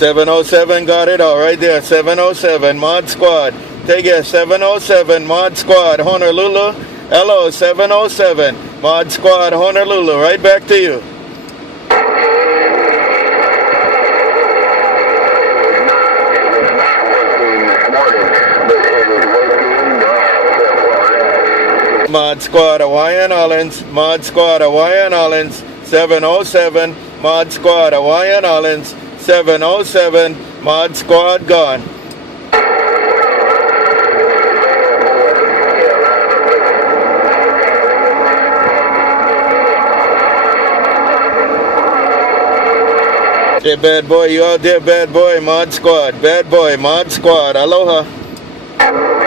...707, got it all right there. 707, Mod Squad. Take it, 707, Mod Squad, Honolulu. Hello, 707, Mod Squad, Honolulu. Right back to you. Mod Squad, Hawaiian Islands. Mod Squad, Hawaiian Islands. 707, Mod Squad, Hawaiian Islands. 707, Mod Squad gone. Hey, bad boy, you out there, bad boy, Mod Squad. Bad boy, Mod Squad. Aloha.